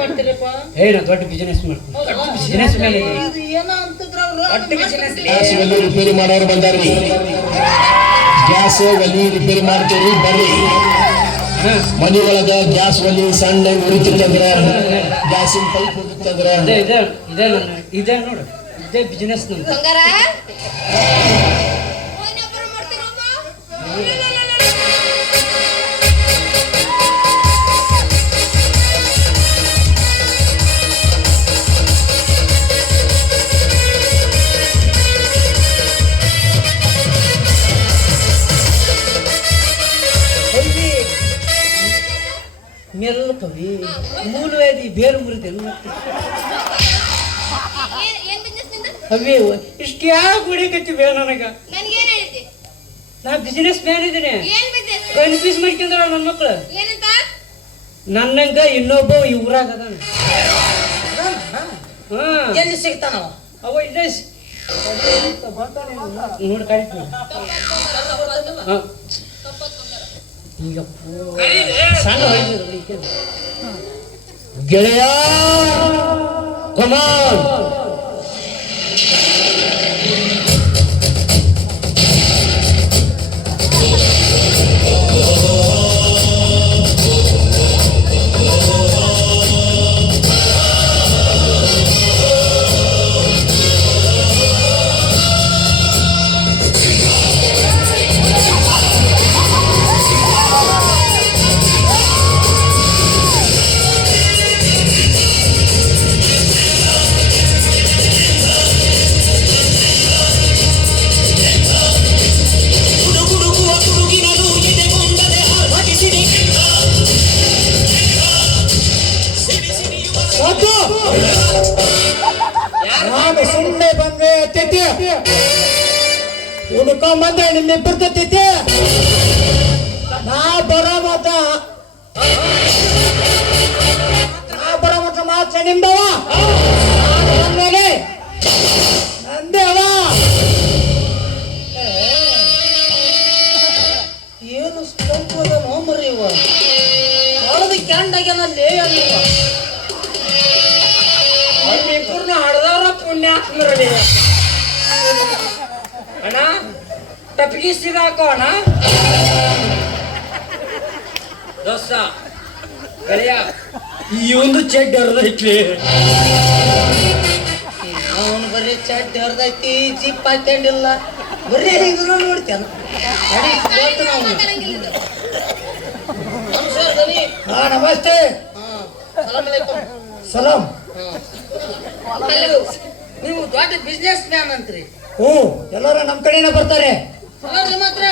ಮಾಡ್ತೀರಪ್ಪ? ನಾ ದೊಡ್ಡ ಬಿಸಿನೆಸ್ ಮಾಡ್ತೀನಿ. ಬಿಸಿನೆಸ್ ಮೇಲೆ ಇದು ಏನೋ ಅಂತಿದ್ರವ್ರು. ದೊಡ್ಡ ಬಿಸಿನೆಸ್. ಗ್ಯಾಸ್ ಒಲಿ ರಿಪೇರಿ ಮಾಡೋರು ಬಂದಾರ್ರಿ. ಗ್ಯಾಸ್ ಒಲಿ ರಿಪೇರಿ ಮಾಡ್ತೀರಿ ಬರ್ರಿ. ಮನಿ ಒಳಗ ಗ್ಯಾಸ್ ಒಲಿ ಸಣ್ಣ ಉಳಿತಿತ್ತಂದ್ರ ಗ್ಯಾಸಿನ ಪೈಪ್ ಹೋಗುತ್ತಂದ್ರ ಇದೇ ನೋಡು, ಇದೇ ಬಿಸಿನೆಸ್ ನಂದು. ಮೆಲ್ಲ ಕವಿ ಮೂಲವೇದಿ ಬೇರು ಮುರಿದೆಲ್ಲ ಅವೇ ಇಷ್ಟು ಯಾಕೆ ಹೊಡಿಕತ್ತಿ ಬೇಡ ನನಗ? ನಾ ಬಿಸಿನೆಸ್ ಮ್ಯಾನ್ ಇದ್ದೀನಿ. ಕನ್ಫ್ಯೂಸ್ ಮಾಡ್ಕೊಂಡ್ರ ನನ್ನ ಮಕ್ಳು. ನನ್ನಂಗ ಇನ್ನೊಬ್ಬ ಊರಾಗ ಅದಾನ. ಎಲ್ಲಿ ಸಿಗ್ತಾನವ? ಅವ ಇಲ್ಲೇ ನೋಡಿ ಕಾಯ್ತು. ಈಗ ಸಣ್ಣ ಗೆಳೆಯ ಕಮಾನ್. ಸುಮ್ಮನೆ ಬಂದ್ರೆ ಅತ್ತೈತಿ ಉಣ್ಕೊಂಡ್ ಬಂದ್ರೆ ನಿಮ್ಮಿಬ್ಬರು ತತ್ತೈತಿ. ನಾ ಬರೋ ಮತ ಮಾತ್ರ ನಿಮ್ದವ ಬಂದ್ಮೇಲೆ ನಂದೇ ಅವ. ಏನು ಸ್ಟಂಪ್ ಅದ ನೋಮರಿ ಇವ ಹೊಳದ ಕ್ಯಾಂಡಾಗ್ಯಾನಲ್ಲಿ ಅಲ್ಲಿವ. ಇಬ್ಬರನ್ನ ಹಡ್ದವ್ರ ಪುಣ್ಯಾತ್ಮರಲ್ಲಿ ಅಣ್ಣ ತಪ್ಪಿಗಿಸ್ತಿದಾಕೋ ಅಣ್ಣ. ದೋಸ್ತ ಗೆಳೆಯ ಈ ಒಂದು ಚೆಡ್ ಹರಿದೈತ್ಲಿ. ಅವನು ಬರೀ ಚಡ್ಡಿ ಹರಿದೈತಿ, ಜಿಪ್ ಹಾಕೊಂಡಿಲ್ಲ, ಬರೀ ಇದ್ರು ನೋಡ್ತೇನ. ನಮಸ್ತೆ. ಸಲಾಂ. ನೀವು ದೊಡ್ಡ ಬಿಸ್ನೆಸ್ ಮ್ಯಾನ್ ಅಂತ್ರಿ? ಎಲ್ಲರೂ ನಮ್ ಕಡೆನ ಬರ್ತಾರೆ. ಮಾತ್ರ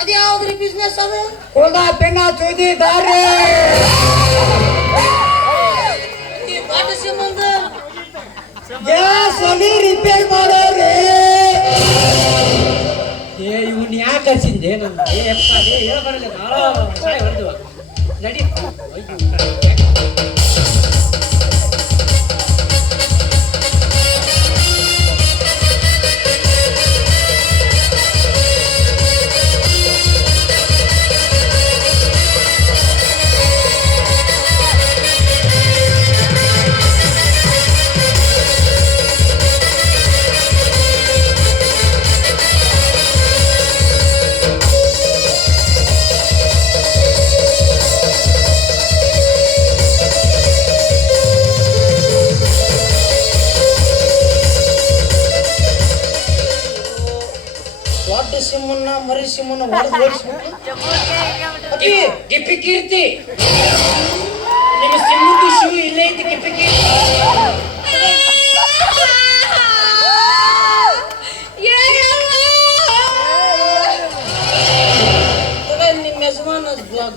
ಅದ ಯಾವ್ದ್ರಿ ಬಿಸ್ನೆಸ್ ಅದ? ಕೋದ ಪೆನ್ನ ಚೂದಿ ದಾರಿ ಬಾಟ ಸಂಬಂಧ ಗ್ಯಾಸ್ ಒಲಿ ರಿಪೇರ್ ಮಾಡೋರಿ. ಇವನ್ ಯಾಕೆ ಹಚ್ಚಿಂದೆ ನನ್ನ? ಹೇಳ ಬರಲ್ಲ ನಡಿ. ದೊಡ್ಡ ಸಿಮ್ಮನ್ನ ಮರಿ ಸಿಮ್ಮನ್ನ ಹೊಡೆದು ಓಡಿಸ್ಬಿಟ್ಟು ಗಿಪ್ಪಿ ಕೀರ್ತಿ ನಿಮ್ಮ ಸಿಮ್ಮದ್ದು ಶೂ ಇಲ್ಲೇ ಐತಿ. ಗಿಪ್ಪಿ ಕೀರ್ತಿ ನಿಮ್ಮ ಯಜಮಾನ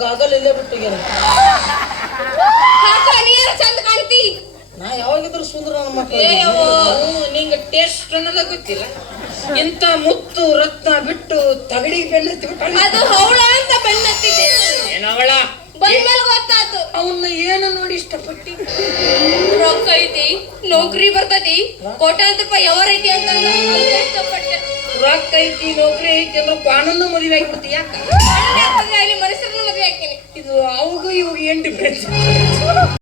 ಗಾಗಲ್ ಇಲ್ಲೇ ಬಿಟ್ಟಿಗ್ಯಾರ. ನಾ ಯಾವಾಗಿದ್ರು ಸುಂದರ ನನ್ನ ಮಕ್ಕಳು. ನಿಂಗೆ ಟೇಸ್ಟ್ ಅನ್ನೋದ ಗೊತ್ತಿಲ್ಲ. ಇಂತ ಮುತ್ತು ರತ್ನ ಬಿಟ್ಟು ತಗಡಿಗೆ ಬೆನ್ನತ್ತಿ ಬಿಟ್ಟು ಅದು ಹೌಳ ಅಂತ ಬೆನ್ನತ್ತಿದೆ. ಏನವಳ ಬಂದ್ಮೇಲೆ ಗೊತ್ತಾತು. ಅವನ್ನ ಏನು ನೋಡಿ ಇಷ್ಟಪಟ್ಟಿ? ರೊಕ್ಕ ಐತಿ, ನೌಕರಿ ಬರ್ತೈತಿ, ಕೋಟ್ಯಾಂತರ ರೂಪಾಯಿ ಯಾವರೈತಿ ಅಂತ ಇಷ್ಟಪಟ್ಟೆ. ರೊಕ್ಕ ಐತಿ, ನೌಕರಿ ಐತಿ ಅಂದ್ರೆ ಕಾನೂನು ಮದುವೆ ಆಗ್ಬಿಡ್ತಿ. ಯಾಕ ಮನುಷ್ಯರನ್ನ ಮದುವೆ ಹಾಕಿನಿ. ಇದು ಅವಾಗ ಇವಾಗ ಏನ್ ಡಿಫ್ರೆನ್ಸ್